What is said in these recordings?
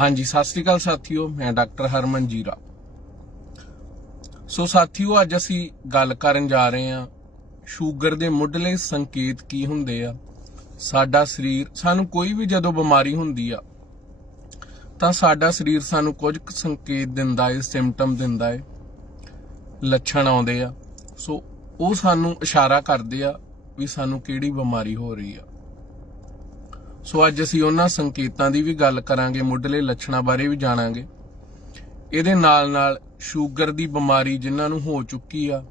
ਹਾਂਜੀ, ਸਤਿ ਸ੍ਰੀ ਅਕਾਲ ਸਾਥੀਓ, ਮੈਂ ਡਾਕਟਰ ਹਰਮਨ ਜੀਰਾ। ਸੋ ਸਾਥੀਓ, ਅੱਜ ਅਸੀਂ ਗੱਲ ਕਰਨ ਜਾ ਰਹੇ ਹਾਂ, ਸ਼ੂਗਰ ਦੇ ਮੁੱਢਲੇ ਸੰਕੇਤ ਕੀ ਹੁੰਦੇ ਆ? ਸਾਡਾ ਸਰੀਰ ਸਾਨੂੰ ਕੋਈ ਵੀ ਜਦੋਂ ਬਿਮਾਰੀ ਹੁੰਦੀ ਆ, ਤਾਂ ਸਾਡਾ ਸਰੀਰ ਸਾਨੂੰ ਕੁਝ ਕੁ ਸੰਕੇਤ ਦਿੰਦਾ ਏ ਸਿੰਪਟਮ ਦਿੰਦਾ ਏ, ਲੱਛਣ ਆਉਂਦੇ ਆ। ਸੋ ਉਹ ਸਾਨੂੰ ਇਸ਼ਾਰਾ ਕਰਦੇ ਆ ਵੀ ਸਾਨੂੰ ਕਿਹੜੀ ਬਿਮਾਰੀ ਹੋ ਰਹੀ ਆ। ਸੋ ਅੱਜ ਅਸੀਂ ਉਹਨਾਂ ਸੰਕੇਤਾਂ ਦੀ ਵੀ ਗੱਲ ਕਰਾਂਗੇ, ਮੁੱਢਲੇ ਲੱਛਣਾਂ ਬਾਰੇ ਵੀ ਜਾਣਾਂਗੇ। ਇਹਦੇ ਨਾਲ ਨਾਲ ਸ਼ੂਗਰ ਦੀ ਬਿਮਾਰੀ ਜਿਨ੍ਹਾਂ ਨੂੰ ਹੋ ਚੁੱਕੀ ਆ,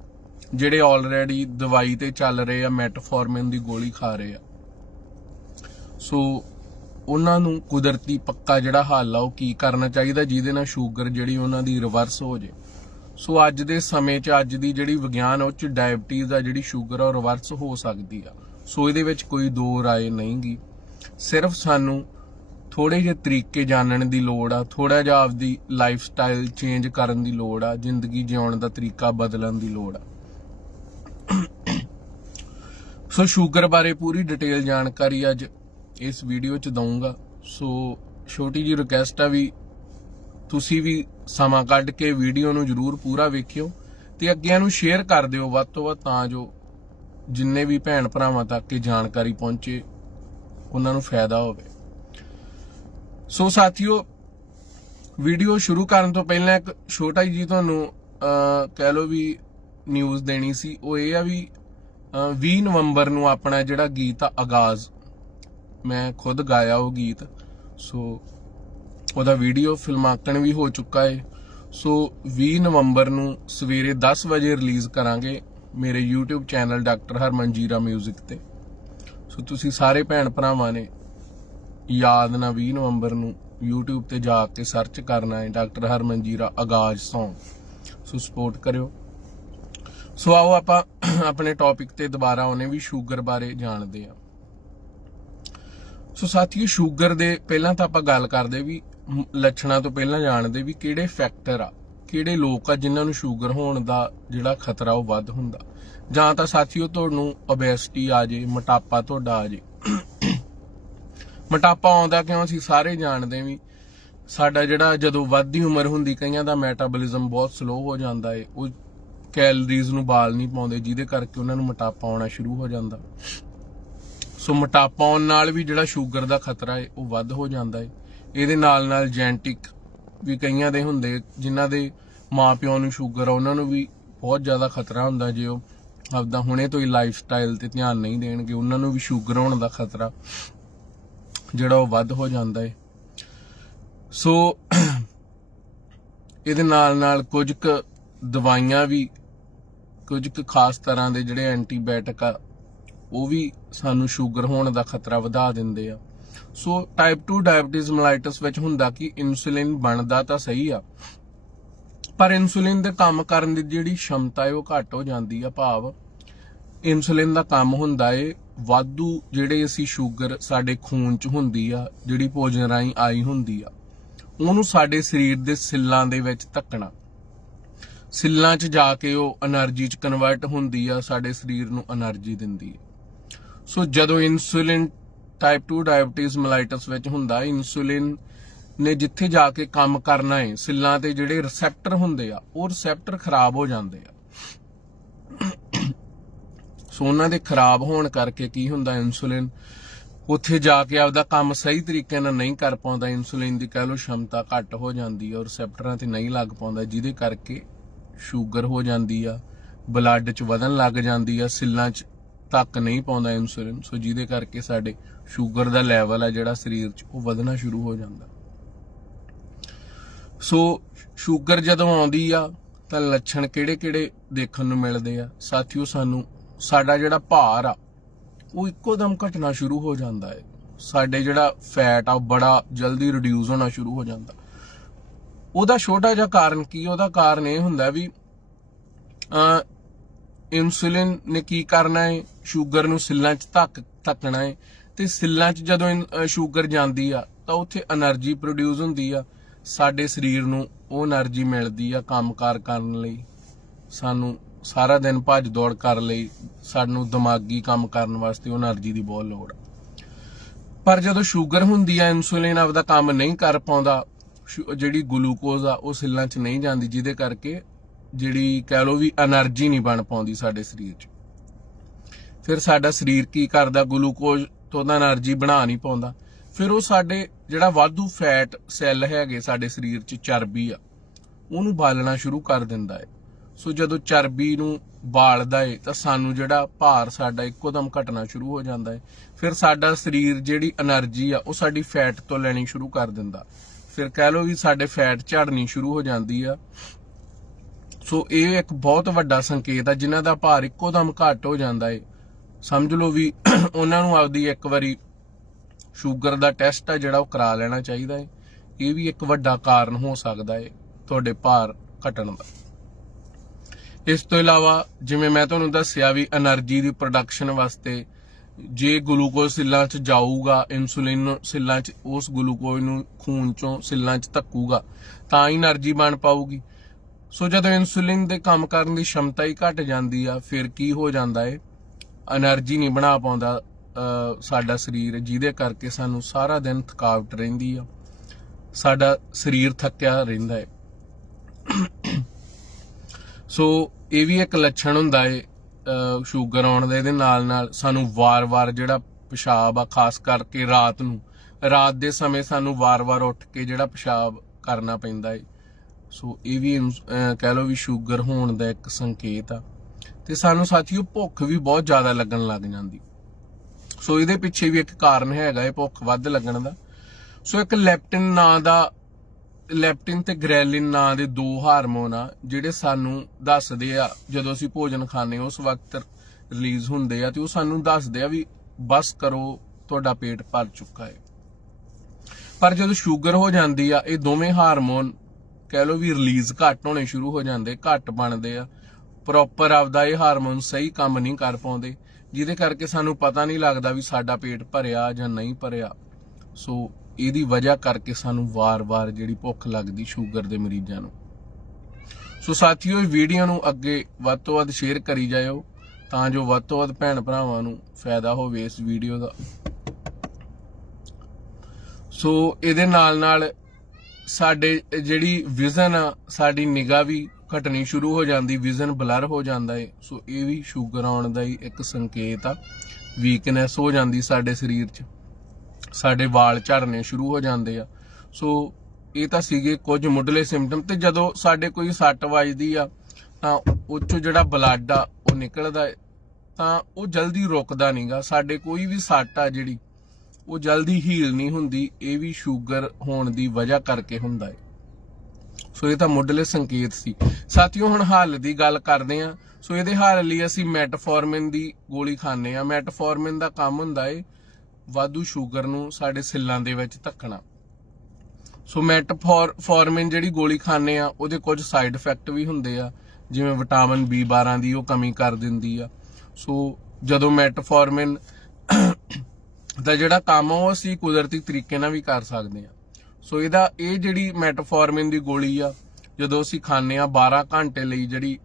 ਜਿਹੜੇ ਆਲਰੇਡੀ ਦਵਾਈ ਤੇ ਚੱਲ ਰਹੇ ਆ ਮੈਟਫੋਰਮਿਨ ਦੀ ਗੋਲੀ ਖਾ ਰਹੇ ਆ। ਸੋ ਉਹਨਾਂ ਨੂੰ ਕੁਦਰਤੀ ਪੱਕਾ ਜਿਹੜਾ ਹੱਲ ਆ, ਉਹ ਕੀ ਕਰਨਾ ਚਾਹੀਦਾ, ਜਿਹਦੇ ਨਾਲ ਸ਼ੂਗਰ ਜਿਹੜੀ ਉਹਨਾਂ ਦੀ ਰਿਵਰਸ ਹੋ ਜੇ। ਸੋ ਅੱਜ ਦੇ ਸਮੇਂ 'ਚ, ਅੱਜ ਦੀ ਜਿਹੜੀ ਵਿਗਿਆਨ ਉਹ 'ਚ ਡਾਇਬਟੀਜ਼ ਆ, ਜਿਹੜੀ ਸ਼ੂਗਰ ਆ, ਉਹ ਰਿਵਰਸ ਹੋ ਸਕਦੀ ਆ। ਸੋ ਇਹਦੇ ਵਿੱਚ ਕੋਈ ਦੋ ਰਾਏ ਨਹੀਂਗੀ। ਸਿਰਫ ਸਾਨੂੰ ਥੋੜੇ ਜਿਹੇ ਤਰੀਕੇ ਜਾਣਨ ਦੀ ਲੋੜ ਆ ਥੋੜਾ ਜਿਹਾ ਆਪਦੀ ਲਾਈਫ ਸਟਾਈਲ ਚੇਂਜ ਕਰਨ ਦੀ ਲੋੜ ਆ, ਜ਼ਿੰਦਗੀ ਜਿਉਣ ਦਾ ਤਰੀਕਾ ਬਦਲਣ ਦੀ ਲੋੜ ਆ। ਸੋ ਸ਼ੂਗਰ ਬਾਰੇ ਪੂਰੀ ਡਿਟੇਲ ਜਾਣਕਾਰੀ ਅੱਜ ਇਸ ਵੀਡੀਓ 'ਚ ਦਊਂਗਾ। ਸੋ ਛੋਟੀ ਜੀ ਰਿਕਵੈਸਟ ਆ ਵੀ ਤੁਸੀਂ ਵੀ ਸਮਾਂ ਕੱਢ ਕੇ ਵੀਡੀਓ ਨੂੰ ਜਰੂਰ ਪੂਰਾ ਵੇਖਿਓ ਤੇ ਅੱਗਿਆਂ ਨੂੰ ਸ਼ੇਅਰ ਕਰ ਦਿਓ ਵੱਧ ਤੋਂ ਵੱਧ ਤਾਂ ਜੋ ਜਿੰਨੇ ਵੀ ਭੈਣ ਭਰਾਵਾਂ ਤੱਕ ਇਹ ਜਾਣਕਾਰੀ ਪਹੁੰਚੇ। ਉਹਨਾਂ ਨੂੰ ਫਾਇਦਾ ਹੋਵੇ। ਸੋ ਸਾਥੀਓ ਵੀਡੀਓ ਸ਼ੁਰੂ ਕਰਨ ਤੋਂ ਪਹਿਲਾਂ ਇੱਕ ਛੋਟਾ ਜੀ ਤੁਹਾਨੂੰ ਕਹਿ ਲਓ ਵੀ ਨਿਊਜ਼ ਦੇਣੀ ਸੀ। ਉਹ ਇਹ ਆ ਵੀ 20 ਨਵੰਬਰ ਨੂੰ ਆਪਣਾ ਜਿਹੜਾ ਗੀਤ ਆ, ਆਗਾਜ਼। ਮੈਂ ਖੁਦ ਗਾਇਆ ਉਹ ਗੀਤ। ਸੋ ਉਹਦਾ ਵੀਡੀਓ ਫਿਲਮਾਂਕਣ ਵੀ ਹੋ ਚੁੱਕਾ ਹੈ ਸੋ 20 ਨਵੰਬਰ ਨੂੰ ਸਵੇਰੇ 10 ਵਜੇ ਰਿਲੀਜ਼ ਕਰਾਂਗੇ ਮੇਰੇ YouTube ਚੈਨਲ ਡਾਕਟਰ ਹਰਮਨਜੀਰਾ 뮤직 ਤੇ। ਸੋ ਤੁਸੀਂ ਸਾਰੇ ਭੈਣ ਭਰਾਵਾਂ ਨੇ ਯਾਦ ਨਾ 20 ਨਵੰਬਰ ਨੂੰ YouTube ਤੇ ਜਾ ਕੇ ਸਰਚ ਕਰਨਾ ਹੈ ਡਾਕਟਰ ਹਰਮਨ ਜੀਰਾ ਆਗਾਜ਼ Song ਸੋ ਸਪੋਰਟ ਕਰਿਓ। ਸੋ ਆਓ ਆਪਾਂ ਆਪਣੇ ਟੌਪਿਕ ਤੇ ਦੁਬਾਰਾ ਆਉਨੇ ਵੀ ਸ਼ੂਗਰ ਬਾਰੇ ਜਾਣਦੇ ਆ ਸੋ ਸਾਥੀਓ ਸ਼ੂਗਰ ਦੇ ਪਹਿਲਾਂ ਤਾਂ ਆਪਾਂ ਗੱਲ ਕਰਦੇ ਵੀ ਲੱਛਣਾਂ ਤੋਂ ਪਹਿਲਾਂ ਜਾਣਦੇ ਵੀ ਕਿਹੜੇ ਫੈਕਟਰ ਆ। ਕਿਹੜੇ ਲੋਕ ਆ ਜਿਨ੍ਹਾਂ ਨੂੰ ਸ਼ੂਗਰ ਹੋਣ ਦਾ ਜਿਹੜਾ ਖਤਰਾ ਉਹ ਵੱਧ ਹੁੰਦਾ? ਜਾਂ ਤਾਂ ਸਾਥੀਓ ਤੁਹਾਨੂੰ ਓਬੈਸਿਟੀ ਆ ਜੇ, ਮੋਟਾਪਾ ਤੁਹਾਡਾ ਆ ਜੇ। ਮੋਟਾਪਾ ਆਉਂਦਾ ਕਿਉਂ? ਅਸੀਂ ਸਾਰੇ ਜਾਣਦੇ ਵੀ ਸਾਡਾ ਜਿਹੜਾ ਜਦੋਂ ਵੱਧਦੀ ਉਮਰ ਹੁੰਦੀ, ਕਈਆਂ ਦਾ ਮੈਟਾਬੋਲਿਜ਼ਮ ਬਹੁਤ ਸਲੋ ਹੋ ਜਾਂਦਾ ਏ। ਉਹ ਕੈਲਰੀਜ਼ ਨੂੰ ਬਾਲ ਨਹੀਂ ਪਾਉਂਦੇ, ਜਿਹਦੇ ਕਰਕੇ ਉਹਨਾਂ ਨੂੰ ਮੋਟਾਪਾ ਆਉਣਾ ਸ਼ੁਰੂ ਹੋ ਜਾਂਦਾ। ਸੋ ਮੋਟਾਪਾ ਆਉਣ ਨਾਲ ਵੀ ਜਿਹੜਾ ਸ਼ੂਗਰ ਦਾ ਖਤਰਾ ਏ, ਉਹ ਵੱਧ ਹੋ ਜਾਂਦਾ ਹੈ ਇਹਦੇ ਨਾਲ ਨਾਲ ਜੈਨੇਟਿਕ ਵੀ ਕਈਆਂ ਦੇ ਹੁੰਦੇ, ਜਿਨ੍ਹਾਂ ਦੇ ਮਾਪਿਆਂ ਨੂੰ ਸ਼ੂਗਰ ਆ, ਉਹਨਾਂ ਨੂੰ ਵੀ ਬਹੁਤ ਜ਼ਿਆਦਾ ਖਤਰਾ ਹੁੰਦਾ ਜੇ ਉਹ ਆਪਦਾ ਹੁਣੇ ਤੋਂ ਹੀ ਲਾਈਫ ਸਟਾਈਲ ਤੇ ਧਿਆਨ ਨਹੀਂ ਦੇਣਗੇ, ਉਹਨਾਂ ਨੂੰ ਵੀ ਸ਼ੂਗਰ ਹੋਣ ਦਾ ਖਤਰਾ ਜਿਹੜਾ ਉਹ ਵੱਧ ਹੋ ਜਾਂਦਾ ਹੈ ਸੋ ਇਹਦੇ ਨਾਲ ਨਾਲ ਕੁਝ ਕੁ ਦਵਾਈਆਂ ਵੀ, ਕੁਝ ਕੁ ਖਾਸ ਤਰ੍ਹਾਂ ਦੇ ਜਿਹੜੇ ਐਂਟੀਬਾਇਟਿਕ ਆ, ਉਹ ਵੀ ਸਾਨੂੰ ਸ਼ੂਗਰ ਹੋਣ ਦਾ ਖਤਰਾ ਵਧਾ ਦਿੰਦੇ ਆ। ਸੋ ਟਾਈਪ 2 ਡਾਇਬੀਟਿਸ ਮਲਾਈਟਸ ਵਿੱਚ ਹੁੰਦਾ ਕਿ ਇਨਸੂਲਿਨ ਬਣਦਾ ਤਾਂ ਸਹੀ ਆ ਪਰ ਇਨਸੂਲਿਨ ਦੇ ਕੰਮ ਕਰਨ ਦੀ ਜਿਹੜੀ ਸ਼ਮਤਾ ਹੈ ਉਹ ਘਟ ਹੋ ਜਾਂਦੀ ਆ ਭਾਵ। ਇਨਸੂਲਿਨ ਦਾ ਕੰਮ ਹੁੰਦਾ ਏ, ਵਾਧੂ ਜਿਹੜੇ ਅਸੀਂ ਸ਼ੂਗਰ ਸਾਡੇ ਖੂਨ 'ਚ ਹੁੰਦੀ ਆ, ਜਿਹੜੀ ਭੋਜਨ ਰਾਹੀਂ ਆਈ ਹੁੰਦੀ ਆ, ਉਹਨੂੰ ਸਾਡੇ ਸਰੀਰ ਦੇ ਸਿੱਲਾਂ ਦੇ ਵਿੱਚ ਧੱਕਣਾ। ਸਿੱਲਾਂ 'ਚ ਜਾ ਕੇ ਉਹ એનર્ਜੀ 'ਚ ਕਨਵਰਟ ਹੁੰਦੀ ਆ, ਸਾਡੇ ਸਰੀਰ ਨੂੰ એનર્ਜੀ ਦਿੰਦੀ ਆ। ਸੋ ਜਦੋਂ ਇਨਸੂਲਿਨ ਟਾਈਪ 2 ਡਾਇਬੀਟਿਸ ਮਲਾਈਟਸ ਵਿੱਚ ਹੁੰਦਾ, ਇਨਸੂਲਿਨ ਨੇ ਜਿੱਥੇ ਜਾ ਕੇ ਕੰਮ ਕਰਨਾ ਹੈ ਸਿੱਲਾਂ ਤੇ ਜਿਹੜੇ ਰਿਸੈਪਟਰ ਹੁੰਦੇ ਆ, ਉਹ ਰਿਸੈਪਟਰ ਖਰਾਬ ਹੋ ਜਾਂਦੇ ਆ। ਸੋ ਉਹਨਾਂ ਦੇ ਖਰਾਬ ਹੋਣ ਕਰਕੇ ਕੀ ਹੁੰਦਾ ਇਨਸੂਲਿਨ ਉੱਥੇ ਜਾ ਕੇ ਆਪਦਾ ਕੰਮ ਸਹੀ ਤਰੀਕੇ ਨਾਲ ਨਹੀਂ ਕਰ ਪਾਉਂਦਾ ਇਨਸੂਲਿਨ ਦੀ ਕਹਿ ਲੋ ਸ਼ਮਤਾ ਘੱਟ ਹੋ ਜਾਂਦੀ ਹੈ ਔਰ ਰਿਸੈਪਟਰਾਂ ਤੇ ਨਹੀਂ ਲੱਗ ਪਾਉਂਦਾ, ਜਿਹਦੇ ਕਰਕੇ ਸ਼ੂਗਰ ਹੋ ਜਾਂਦੀ ਆ ਬਲੱਡ 'ਚ ਵਧਣ ਲੱਗ ਜਾਂਦੀ ਆ, ਸਿੱਲਾਂ 'ਚ ਤੱਕ ਨਹੀਂ ਪਾਉਂਦਾ ਇਨਸੂਲਿਨ ਸੋ ਜਿਹਦੇ ਕਰਕੇ ਸਾਡੇ ਸ਼ੂਗਰ ਦਾ ਲੈਵਲ ਆ ਜਿਹੜਾ ਸਰੀਰ 'ਚ, ਉਹ ਵਧਣਾ ਸ਼ੁਰੂ ਹੋ ਜਾਂਦਾ। ਸੋ ਸ਼ੂਗਰ ਜਦੋਂ ਆਉਂਦੀ ਆ, ਤਾਂ ਲੱਛਣ ਕਿਹੜੇ-ਕਿਹੜੇ ਦੇਖਣ ਨੂੰ ਮਿਲਦੇ ਆ? ਸਾਥੀਓ, ਸਾਨੂੰ ਸਾਡਾ ਜਿਹੜਾ ਭਾਰ ਆ, ਉਹ ਇੱਕੋ ਦਮ ਘਟਣਾ ਸ਼ੁਰੂ ਹੋ ਜਾਂਦਾ ਹੈ ਸਾਡੇ ਜਿਹੜਾ ਫੈਟ ਆ ਬੜਾ ਜਲਦੀ ਰਿਡਿਊਸ ਹੋਣਾ ਸ਼ੁਰੂ ਹੋ ਜਾਂਦਾ। ਉਹਦਾ ਛੋਟਾ ਜਿਹਾ ਕਾਰਨ ਕੀ ਉਹਦਾ ਕਾਰਨ ਇਹ ਹੁੰਦਾ ਵੀ, ਅ ਇਨਸੂਲਿਨ ਨੇ ਕੀ ਕਰਨਾ ਹੈ ਸ਼ੂਗਰ ਨੂੰ ਸਿੱਲਾਂ 'ਚ ਧੱਕ, ਧੱਕਣਾ ਹੈ ਤੇ ਸਿੱਲਾਂ 'ਚ ਜਦੋਂ ਸ਼ੂਗਰ ਜਾਂਦੀ ਆ, ਤਾਂ ਉੱਥੇ એનર્ਜੀ ਪ੍ਰੋਡਿਊਸ ਹੁੰਦੀ ਆ। ਸਾਡੇ ਸਰੀਰ ਨੂੰ ਉਹ એનર્ਜੀ ਮਿਲਦੀ ਆ ਕੰਮ ਕੰਮਕਾਰ ਕਰਨ ਲਈ। ਸਾਨੂੰ ਸਾਰਾ ਦਿਨ ਭੱਜ ਦੌੜ ਕਰ ਲਈ, ਸਾਨੂੰ ਦਿਮਾਗੀ ਕੰਮ ਕਰਨ ਵਾਸਤੇ ਉਹ એનર્ਜੀ ਦੀ ਬਹੁਤ ਲੋੜ ਪਰ ਜਦੋਂ ਸ਼ੂਗਰ ਹੁੰਦੀ ਆ ਇਨਸੂਲਿਨ ਆਪਦਾ ਕੰਮ ਨਹੀਂ ਕਰ ਪਾਉਂਦਾ ਜਿਹੜੀ ਗਲੂਕੋਜ਼ ਆ, ਉਹ ਸੈੱਲਾਂ 'ਚ ਨਹੀਂ ਜਾਂਦੀ, ਜਿਹਦੇ ਕਰਕੇ ਜਿਹੜੀ ਕਹਿ ਲੋ ਵੀ એનર્ਜੀ ਨਹੀਂ ਬਣ ਪਾਉਂਦੀ ਸਾਡੇ ਸਰੀਰ 'ਚ। ਫਿਰ ਸਾਡਾ ਸਰੀਰ ਕੀ ਕਰਦਾ? ਗਲੂਕੋਜ਼ ਤੋਂ ਤਾਂ એનર્ਜੀ ਬਣਾ ਨਹੀਂ ਪਾਉਂਦਾ। ਫਿਰ ਉਹ ਸਾਡੇ ਜਿਹੜਾ ਵਾਧੂ ਫੈਟ ਸੈੱਲ ਹੈਗੇ ਸਾਡੇ ਸਰੀਰ 'ਚ ਚਰਬੀ ਆ, ਉਹਨੂੰ ਬਾਲਣਾ ਸ਼ੁਰੂ ਕਰ ਦਿੰਦਾ ਹੈ ਸੋ ਜਦੋਂ ਚਰਬੀ ਨੂੰ ਬਾਲਦਾ ਏ, ਤਾਂ ਸਾਨੂੰ ਜਿਹੜਾ ਭਾਰ ਸਾਡਾ ਇੱਕੋਦਮ ਘਟਣਾ ਸ਼ੁਰੂ ਹੋ ਜਾਂਦਾ ਏ। ਫਿਰ ਸਾਡਾ ਸਰੀਰ ਜਿਹੜੀ એનર્ਜੀ ਆ, ਉਹ ਸਾਡੀ ਫੈਟ ਤੋਂ ਲੈਣੀ ਸ਼ੁਰੂ ਕਰ ਦਿੰਦਾ। ਫਿਰ ਕਹਿ ਲੋ ਵੀ ਸਾਡੇ ਫੈਟ ਝੜਨੀ ਸ਼ੁਰੂ ਹੋ ਜਾਂਦੀ ਆ। ਸੋ ਇਹ ਇੱਕ ਬਹੁਤ ਵੱਡਾ ਸੰਕੇਤ ਆ, ਜਿਨ੍ਹਾਂ ਦਾ ਭਾਰ ਇੱਕੋਦਮ ਘਟ ਹੋ ਜਾਂਦਾ ਏ। ਸਮਝ ਲਓ ਵੀ ਉਹਨਾਂ ਨੂੰ ਆਪਦੀ ਇੱਕ ਵਾਰੀ ਸ਼ੂਗਰ ਦਾ ਟੈਸਟ ਆ ਜਿਹੜਾ ਉਹ ਕਰਾ ਲੈਣਾ ਚਾਹੀਦਾ ਹੈ ਇਹ ਵੀ ਇੱਕ ਵੱਡਾ ਕਾਰਨ ਹੋ ਸਕਦਾ ਹੈ ਤੁਹਾਡੇ ਭਾਰ ਘਟਣ ਦਾ। ਇਸ ਤੋਂ ਇਲਾਵਾ ਜਿਵੇਂ ਮੈਂ ਤੁਹਾਨੂੰ ਦੱਸਿਆ ਵੀ એનર્ਜੀ ਦੀ ਪ੍ਰੋਡਕਸ਼ਨ ਵਾਸਤੇ ਜੇ ਗਲੂਕੋਜ਼ ਸਿੱਲਾਂ 'ਚ ਜਾਊਗਾ, ਇਨਸੂਲਿਨ ਸਿੱਲਾਂ 'ਚ, ਉਸ ਗਲੂਕੋਜ਼ ਨੂੰ ਖੂਨ 'ਚੋਂ ਸਿੱਲਾਂ 'ਚ ਧੱਕੂਗਾ, ਤਾਂ ਹੀ એનર્ਜੀ ਬਣ ਪਾਊਗੀ। ਸੋ ਜਦੋਂ ਇਨਸੂਲਿਨ ਦੇ ਕੰਮ ਕਰਨ ਦੀ ਸ਼ਮਤਾ ਹੀ ਘਟ ਜਾਂਦੀ ਆ, ਫਿਰ ਕੀ ਹੋ ਜਾਂਦਾ ਏ? એનર્ਜੀ ਨਹੀਂ ਬਣਾ ਪਾਉਂਦਾ ਸਾਡਾ ਸਰੀਰ ਜਿਹਦੇ ਕਰਕੇ ਸਾਨੂੰ ਸਾਰਾ ਦਿਨ ਥਕਾਵਟ ਰਹਿੰਦੀ ਆ। ਸਾਡਾ ਸਰੀਰ ਥੱਕਿਆ ਰਹਿੰਦਾ ਹੈ ਸੋ ਇਹ ਵੀ ਇੱਕ ਲੱਛਣ ਹੁੰਦਾ ਏ ਅਹ, ਸ਼ੂਗਰ ਆਉਣ ਦਾ ਇਹਦੇ ਨਾਲ ਨਾਲ ਸਾਨੂੰ ਵਾਰ-ਵਾਰ ਜਿਹੜਾ ਪਿਸ਼ਾਬ ਆ ਖਾਸ ਕਰਕੇ ਰਾਤ ਨੂੰ ਰਾਤ ਦੇ ਸਮੇਂ ਸਾਨੂੰ ਵਾਰ-ਵਾਰ ਉੱਠ ਕੇ ਜਿਹੜਾ ਪਿਸ਼ਾਬ ਕਰਨਾ ਪੈਂਦਾ ਏ। ਸੋ ਇਹ ਵੀ ਕਹਿ ਲਓ ਵੀ ਸ਼ੂਗਰ ਹੋਣ ਦਾ ਇੱਕ ਸੰਕੇਤ ਆ। ਤੇ ਸਾਨੂੰ ਸਾਥੀਓ ਭੁੱਖ ਵੀ ਬਹੁਤ ਜ਼ਿਆਦਾ ਲੱਗਣ ਲੱਗ ਜਾਂਦੀ। ਸੋ ਇਹਦੇ ਪਿੱਛੇ ਵੀ ਇੱਕ ਕਾਰਨ ਹੈਗਾ ਇਹ ਭੁੱਖ ਵੱਧ ਲੱਗਣ ਦਾ। ਸੋ ਇੱਕ ਲੈਪਟਿਨ ਨਾਂ ਦਾ ਲੈਪਟਿਨ ਤੇ ਗ੍ਰੈਲਿਨ ਨਾਂ ਦੇ ਦੋ ਹਾਰਮੋਨ ਆ, ਜਿਹੜੇ ਸਾਨੂੰ ਦੱਸਦੇ ਆ, ਜਦੋਂ ਅਸੀਂ ਭੋਜਨ ਖਾਂਦੇ ਉਸ ਵਕਤ ਰਿਲੀਜ਼ ਹੁੰਦੇ ਆ, ਤੇ ਉਹ ਸਾਨੂੰ ਦੱਸਦੇ ਆ ਵੀ ਬਸ ਕਰੋ, ਤੁਹਾਡਾ ਪੇਟ ਭਰ ਚੁੱਕਾ ਹੈ। ਪਰ ਜਦੋਂ ਸ਼ੂਗਰ ਹੋ ਜਾਂਦੀ ਆ, ਇਹ ਦੋਵੇਂ ਹਾਰਮੋਨ ਕਹਿ ਲਓ ਵੀ ਰਿਲੀਜ਼ ਘੱਟ ਹੋਣੇ ਸ਼ੁਰੂ ਹੋ ਜਾਂਦੇ, ਘੱਟ ਬਣਦੇ ਆ। ਪ੍ਰੋਪਰ ਆਪਦਾ ਇਹ ਹਾਰਮੋਨ ਸਹੀ ਕੰਮ ਨਹੀਂ ਕਰ ਪਾਉਂਦੇ। ਜਿਹਦੇ ਕਰਕੇ ਸਾਨੂੰ ਪਤਾ ਨਹੀਂ ਲੱਗਦਾ ਵੀ ਸਾਡਾ ਪੇਟ ਭਰਿਆ ਜਾਂ ਨਹੀਂ ਭਰਿਆ। ਸੋ ਇਹਦੀ ਵਜ੍ਹਾ ਕਰਕੇ ਸਾਨੂੰ ਵਾਰ-ਵਾਰ ਜਿਹੜੀ ਭੁੱਖ ਲੱਗਦੀ ਸ਼ੂਗਰ ਦੇ ਮਰੀਜ਼ਾਂ ਨੂੰ। ਸੋ ਸਾਥੀਓ, ਇਹ ਵੀਡੀਓ ਨੂੰ ਅੱਗੇ ਵੱਧ ਤੋਂ ਵੱਧ ਸ਼ੇਅਰ ਕਰੀ ਜਾਇਓ ਤਾਂ ਜੋ ਵੱਧ ਤੋਂ ਵੱਧ ਭੈਣ ਭਰਾਵਾਂ ਨੂੰ ਫਾਇਦਾ ਹੋਵੇ ਇਸ ਵੀਡੀਓ ਦਾ। ਸੋ ਇਹਦੇ ਨਾਲ ਨਾਲ ਸਾਡੇ ਜਿਹੜੀ ਵਿਜ਼ਨ ਆ, ਸਾਡੀ ਨਿਗਾਹ ਵੀ ਘਟਣੀ ਸ਼ੁਰੂ ਹੋ ਜਾਂਦੀ ਵਿਜ਼ਨ ਬਲਰ ਹੋ ਜਾਂਦਾ ਏ। ਸੋ ਇਹ ਵੀ ਸ਼ੂਗਰ ਆਉਣ ਦਾ ਹੀ ਇੱਕ ਸੰਕੇਤ ਆ। ਵੀਕਨੈਸ ਹੋ ਜਾਂਦੀ ਸਾਡੇ ਸਰੀਰ 'ਚ। ਸਾਡੇ ਵਾਲ ਝੜਨੇ ਸ਼ੁਰੂ ਹੋ ਜਾਂਦੇ ਆ। ਸੋ ਇਹ ਤਾਂ ਸੀਗੇ ਕੁਝ ਮੁੱਢਲੇ ਸਿੰਪਟਮ ਤੇ ਜਦੋਂ ਸਾਡੇ ਕੋਈ ਸੱਟ ਵੱਜਦੀ ਆ, ਤਾਂ ਉਹ 'ਚੋਂ ਜਿਹੜਾ ਬਲੱਡ ਆ, ਉਹ ਨਿਕਲਦਾ ਤਾਂ ਉਹ ਜਲਦੀ ਰੁਕਦਾ ਨਹੀਂਗਾ ਸਾਡੇ ਕੋਈ ਵੀ ਸੱਟ ਆ ਜਿਹੜੀ, ਉਹ ਜਲਦੀ ਹੀਲ ਨਹੀਂ ਹੁੰਦੀ। ਇਹ ਵੀ ਸ਼ੂਗਰ ਹੋਣ ਦੀ ਵਜ੍ਹਾ ਕਰਕੇ ਹੁੰਦਾ ਹੈ ਸੋ ਇਹ ਤਾਂ ਮੁੱਢਲੇ ਸੰਕੇਤ ਸੀ। ਸਾਥੀਓ, ਹੁਣ ਹੱਲ ਦੀ ਗੱਲ ਕਰਦੇ ਆ ਸੋ ਇਹਦੇ ਹੱਲ ਲਈ ਅਸੀਂ ਮੈਟਫੋਰਮਿਨ ਦੀ ਗੋਲੀ ਖਾਂਦੇ ਆ ਮੈਟਫੋਰਮਿਨ ਦਾ ਕੰਮ ਹੁੰਦਾ ਏ ਵਾਧੂ ਸ਼ੂਗਰ ਨੂੰ ਸਾਡੇ ਸੈੱਲਾਂ ਦੇ ਵਿੱਚ ਧੱਕਣਾ। ਸੋ ਮੈਟਫੋਰਮਿਨ ਜਿਹੜੀ ਗੋਲੀ ਖਾਂਦੇ ਆ ਉਹਦੇ ਕੁਝ ਸਾਈਡ ਇਫੈਕਟ ਵੀ ਹੁੰਦੇ ਆ। ਜਿਵੇਂ ਵਿਟਾਮਿਨ B12 ਦੀ ਉਹ ਕਮੀ ਕਰ ਦਿੰਦੀ ਆ। ਸੋ ਜਦੋਂ ਮੈਟਫੋਰਮਿਨ ਦਾ ਜਿਹੜਾ ਕੰਮ ਆ, ਉਹ ਅਸੀਂ ਕੁਦਰਤੀ ਤਰੀਕੇ ਨਾਲ ਵੀ ਕਰ ਸਕਦੇ ਆ ਸੋ ਇਹਦਾ, ਇਹ ਜਿਹੜੀ ਮੈਟਫੋਰਮਿਨ ਦੀ ਗੋਲੀ ਆ, ਜਦੋਂ ਅਸੀਂ ਖਾਂਦੇ ਆ 12 ਘੰਟੇ ਲਈ ਜਿਹੜੀ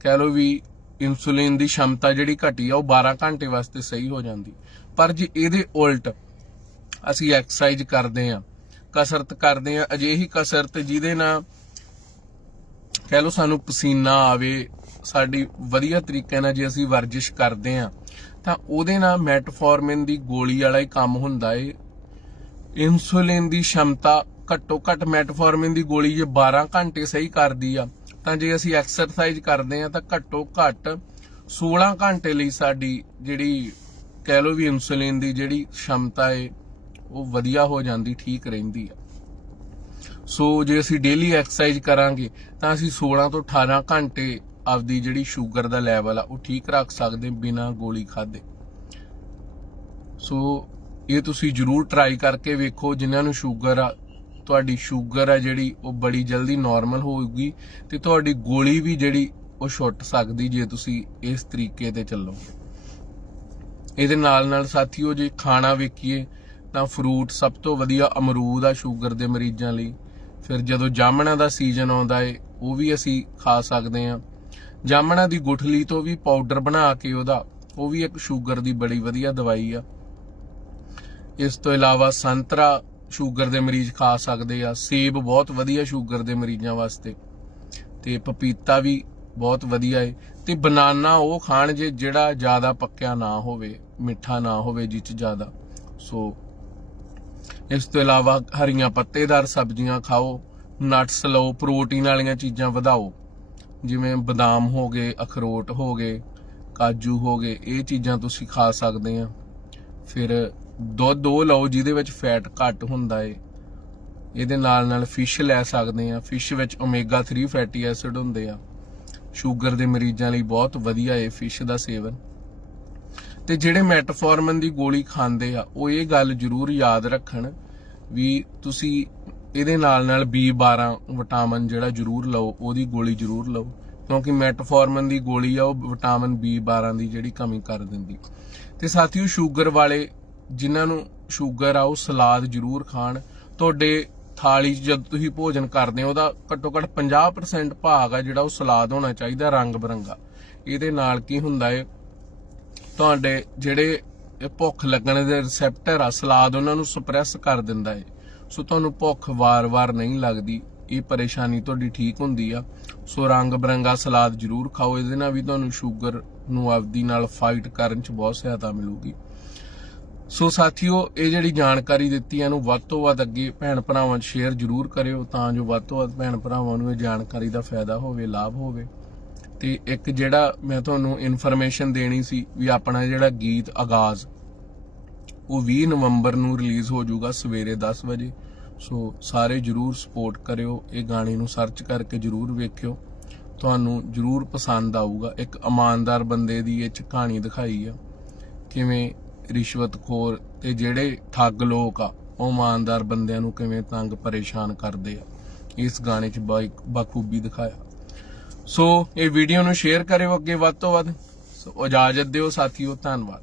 ਕਹਿ ਲਓ ਵੀ ਇਨਸੂਲਿਨ ਦੀ ਸ਼ਮਤਾ ਜਿਹੜੀ ਘਟੀ ਆ, ਉਹ 12 ਘੰਟੇ ਵਾਸਤੇ ਸਹੀ ਹੋ ਜਾਂਦੀ। ਪਰ ਜੇ ਇਹਦੇ ਉਲਟ ਅਸੀਂ ਐਕਸਰਸਾਈਜ਼ ਕਰਦੇ ਆ ਕਸਰਤ ਕਰਦੇ ਆ ਅਜਿਹੀ ਕਸਰਤ ਜਿਹਦੇ ਨਾਲ ਕਹਿ ਲਓ ਸਾਨੂੰ ਪਸੀਨਾ ਆਵੇ, ਸਾਡੀ ਵਧੀਆ ਤਰੀਕੇ ਨਾਲ ਜੇ ਅਸੀਂ ਵਰਜਿਸ਼ ਕਰਦੇ ਆ ਤਾਂ ਉਹਦੇ ਨਾਲ ਮੈਟਫੋਰਮਿਨ ਦੀ ਗੋਲੀ ਵਾਲਾ ਹੀ ਕੰਮ ਹੁੰਦਾ ਏ। ਇਨਸੂਲਿਨ ਦੀ ਸ਼ਮਤਾ ਘੱਟੋ ਘੱਟ ਮੈਟਫੋਰਮਿਨ ਦੀ ਗੋਲੀ ਜੇ 12 ਘੰਟੇ ਸਹੀ ਕਰਦੀ ਆ, ਤਾਂ ਜੇ ਅਸੀਂ ਐਕਸਰਸਾਈਜ਼ ਕਰਦੇ ਆ ਤਾਂ ਘੱਟੋ ਘੱਟ 16 ਘੰਟੇ ਲਈ ਸਾਡੀ ਜਿਹੜੀ ਕਹਿ ਲਓ ਵੀ ਇਨਸੂਲਿਨ ਦੀ ਜਿਹੜੀ ਸ਼ਮਤਾ ਏ, ਉਹ ਵਧੀਆ ਹੋ ਜਾਂਦੀ, ਠੀਕ ਰਹਿੰਦੀ ਆ। ਸੋ ਜੇ ਅਸੀਂ ਡੇਲੀ ਐਕਸਰਸਾਈਜ਼ ਕਰਾਂਗੇ, ਤਾਂ ਅਸੀਂ 16 ਤੋਂ 18 ਘੰਟੇ ਆਪਦੀ ਜਿਹੜੀ ਸ਼ੂਗਰ ਦਾ ਲੈਵਲ ਆ, ਉਹ ਠੀਕ ਰੱਖ ਸਕਦੇ ਬਿਨਾਂ ਗੋਲੀ ਖਾਦੇ। ਸੋ ਇਹ ਤੁਸੀਂ ਜਰੂਰ ਟਰਾਈ ਕਰਕੇ ਵੇਖੋ, ਜਿਨ੍ਹਾਂ ਨੂੰ ਸ਼ੂਗਰ ਆ, ਤੁਹਾਡੀ ਸ਼ੂਗਰ ਆ ਜਿਹੜੀ, ਉਹ ਬੜੀ ਜਲਦੀ ਨਾਰਮਲ ਹੋਊਗੀ ਤੇ ਤੁਹਾਡੀ ਗੋਲੀ ਵੀ ਜਿਹੜੀ, ਉਹ ਛੁੱਟ ਸਕਦੀ ਜੇ ਤੁਸੀਂ ਇਸ ਤਰੀਕੇ ਤੇ ਚੱਲੋ। ਇਹਦੇ ਨਾਲ ਨਾਲ ਸਾਥੀਓ, ਜੇ ਖਾਣਾ ਵੇਖੀਏ, ਤਾਂ ਫਰੂਟ ਸਭ ਤੋਂ ਵਧੀਆ ਅਮਰੂਦ ਆ ਸ਼ੂਗਰ ਦੇ ਮਰੀਜ਼ਾਂ ਲਈ। ਫਿਰ ਜਦੋਂ ਜਾਮਣਾ ਦਾ ਸੀਜ਼ਨ ਆਉਂਦਾ ਏ, ਉਹ ਵੀ ਅਸੀਂ ਖਾ ਸਕਦੇ ਹਾਂ। ਜਾਮਣਾ ਦੀ ਗੁਠਲੀ ਤੋਂ ਵੀ ਪਾਊਡਰ ਬਣਾ ਕੇ ਉਹਦਾ, ਉਹ ਵੀ ਇੱਕ ਸ਼ੂਗਰ ਦੀ ਬੜੀ ਵਧੀਆ ਦਵਾਈ ਆ। ਇਸ ਤੋਂ ਇਲਾਵਾ ਸੰਤਰਾ ਸ਼ੂਗਰ ਦੇ ਮਰੀਜ਼ ਖਾ ਸਕਦੇ ਆ, ਸੇਬ ਬਹੁਤ ਵਧੀਆ ਸ਼ੂਗਰ ਦੇ ਮਰੀਜ਼ਾਂ ਵਾਸਤੇ, ਤੇ ਪਪੀਤਾ ਵੀ ਬਹੁਤ ਵਧੀਆ ਏ, ਤੇ ਬਨਾਨਾ ਉਹ ਖਾਣ ਜੇ ਜਿਹੜਾ ਜ਼ਿਆਦਾ ਪੱਕਿਆ ਨਾ ਹੋਵੇ, ਮਿੱਠਾ ਨਾ ਹੋਵੇ ਜਿਹ ਚ ਜ਼ਿਆਦਾ, ਸੋ ਇਸ ਤੋਂ ਇਲਾਵਾ ਹਰੀਆਂ ਪੱਤੇਦਾਰ ਸਬਜ਼ੀਆਂ ਖਾਓ, ਨਟਸ ਲਓ, ਪ੍ਰੋਟੀਨ ਵਾਲੀਆਂ ਚੀਜ਼ਾਂ ਵਧਾਓ, ਜਿਵੇਂ ਬਦਾਮ ਹੋ ਗਏ, ਅਖਰੋਟ ਹੋ ਗਏ, ਕਾਜੂ ਹੋ ਗਏ, ਇਹ ਚੀਜ਼ਾਂ ਤੁਸੀਂ ਖਾ ਸਕਦੇ ਆ, ਫਿਰ ਦੁੱਧ ਉਹ ਲਓ ਜਿਹਦੇ ਵਿੱਚ ਫੈਟ ਘੱਟ ਹੁੰਦਾ ਏ। ਇਹਦੇ ਨਾਲ ਨਾਲ ਫਿਸ਼ ਲੈ ਸਕਦੇ ਆ। ਫਿਸ਼ ਵਿੱਚ ਓਮੇਗਾ 3 ਫੈਟੀ ਐਸਿਡ ਹੁੰਦੇ ਆ। ਸ਼ੂਗਰ ਦੇ ਮਰੀਜ਼ਾਂ ਲਈ ਬਹੁਤ ਵਧੀਆ ਏ ਫਿਸ਼ ਦਾ ਸੇਵਨ। ਤੇ ਜਿਹੜੇ ਮੈਟਫੋਰਮਨ ਦੀ ਗੋਲੀ ਖਾਂਦੇ ਆ, ਉਹ ਇਹ ਗੱਲ ਜ਼ਰੂਰ ਯਾਦ ਰੱਖਣ ਵੀ ਤੁਸੀਂ ਇਹਦੇ ਨਾਲ ਨਾਲ B12 ਵਿਟਾਮਿਨ ਜਿਹੜਾ ਜ਼ਰੂਰ ਲਓ, ਉਹਦੀ ਗੋਲੀ ਜ਼ਰੂਰ ਲਓ। ਕਿਉਂਕਿ ਮੈਟਫੋਰਮਨ ਦੀ ਗੋਲੀ ਆ, ਉਹ ਵਿਟਾਮਿਨ B12 ਦੀ ਜਿਹੜੀ ਕਮੀ ਕਰ ਦਿੰਦੀ। ਤੇ ਸਾਥੀਓ ਸ਼ੂਗਰ ਵਾਲੇ ਜਿਨ੍ਹਾਂ ਨੂੰ ਸ਼ੂਗਰ ਆ, ਉਹ ਸਲਾਦ ਜ਼ਰੂਰ ਖਾਣ। ਤੁਹਾਡੇ ਥਾਲੀ 'ਚ ਜਦ ਤੁਸੀਂ ਭੋਜਨ ਕਰਦੇ ਹੋ, ਉਹਦਾ ਘੱਟੋ ਘੱਟ 50% ਭਾਗ ਆ ਜਿਹੜਾ ਉਹ ਸਲਾਦ ਹੋਣਾ ਚਾਹੀਦਾ, ਰੰਗ ਬਰੰਗਾ। ਇਹਦੇ ਨਾਲ ਕੀ ਹੁੰਦਾ ਏ, ਤੁਹਾਡੇ ਜਿਹੜੇ ਭੁੱਖ ਲੱਗਣ ਦੇ ਰਿਸੈਪਟਰ ਆ, ਸਲਾਦ ਉਹਨਾਂ ਨੂੰ ਸਪਰੈਸ ਕਰ ਦਿੰਦਾ ਏ। ਸੋ ਤੁਹਾਨੂੰ ਭੁੱਖ ਵਾਰ-ਵਾਰ ਨਹੀਂ ਲੱਗਦੀ, ਇਹ ਪਰੇਸ਼ਾਨੀ ਤੁਹਾਡੀ ਠੀਕ ਹੁੰਦੀ ਆ। ਸੋ ਰੰਗ ਬਰੰਗਾ ਸਲਾਦ ਜ਼ਰੂਰ ਖਾਓ, ਇਹਦੇ ਨਾਲ ਵੀ ਤੁਹਾਨੂੰ ਸ਼ੂਗਰ ਨੂੰ ਆਪਦੀ ਨਾਲ ਫਾਈਟ ਕਰਨ 'ਚ ਬਹੁਤ ਸਹਾਇਤਾ ਮਿਲੂਗੀ। ਸੋ ਸਾਥੀਓ, ਇਹ ਜਿਹੜੀ ਜਾਣਕਾਰੀ ਦਿੱਤੀ ਹੈ ਇਹਨੂੰ ਵੱਧ ਤੋਂ ਵੱਧ ਅੱਗੇ ਭੈਣ ਭਰਾਵਾਂ 'ਚ ਸ਼ੇਅਰ ਜ਼ਰੂਰ ਕਰਿਓ ਤਾਂ ਜੋ ਵੱਧ ਤੋਂ ਵੱਧ ਭੈਣ ਭਰਾਵਾਂ ਨੂੰ ਇਹ ਜਾਣਕਾਰੀ ਦਾ ਫਾਇਦਾ ਹੋਵੇ, ਲਾਭ ਹੋਵੇ। ਤੇ ਇੱਕ ਜਿਹੜਾ ਮੈਂ ਤੁਹਾਨੂੰ ਇਨਫੋਰਮੇਸ਼ਨ ਦੇਣੀ ਸੀ ਵੀ ਆਪਣਾ ਜਿਹੜਾ ਗੀਤ ਆਗਾਜ਼, ਉਹ 20 ਨਵੰਬਰ ਨੂੰ ਰਿਲੀਜ਼ ਹੋ ਜਾਊਗਾ ਸਵੇਰੇ 10 ਵਜੇ। ਸੋ ਸਾਰੇ ਜਰੂਰ ਸਪੋਰਟ ਕਰਿਓ, ਇਹ ਗਾਣੇ ਨੂੰ ਸਰਚ ਕਰਕੇ ਜਰੂਰ ਵੇਖਿਓ। ਤੁਹਾਨੂੰ ਜਰੂਰ ਪਸੰਦ ਆਊਗਾ। ਇੱਕ ਇਮਾਨਦਾਰ ਬੰਦੇ ਦੀ ਇਹ ਚ ਕਹਾਣੀ ਦਿਖਾਈ ਆ। ਕਿਵੇਂ ਰਿਸ਼ਵਤਖੋਰ ਤੇ ਜਿਹੜੇ ਠੱਗ ਲੋਕ ਆ, ਉਹ ਇਮਾਨਦਾਰ ਬੰਦਿਆਂ ਨੂੰ ਕਿਵੇਂ ਤੰਗ ਪਰੇਸ਼ਾਨ ਕਰਦੇ ਆ? ਇਸ ਗਾਣੇ 'ਚ ਬਾਖੂਬੀ ਦਿਖਾਇਆ। ਸੋ ਇਹ ਵੀਡੀਓ ਨੂੰ ਸ਼ੇਅਰ ਕਰਿਓ ਅੱਗੇ ਵੱਧ ਤੋਂ ਵੱਧ। ਸੋ ਇਜਾਜ਼ਤ ਦਿਓ ਸਾਥੀਓ, ਧੰਨਵਾਦ।